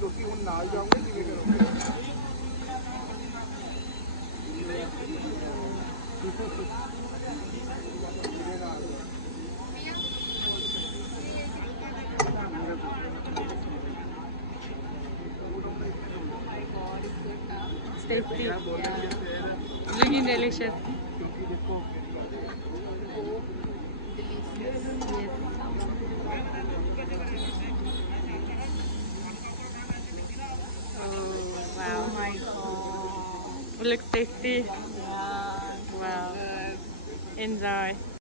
ਤੁਸੀਂ ਹੁਣ ਨਾਲ ਜਾਓਗੇ ਕਿਵੇਂ ਕਰੋਗੇ? Tasty. Looking delicious. Oh my god. Looks tasty. Yeah. Wow. Enjoy.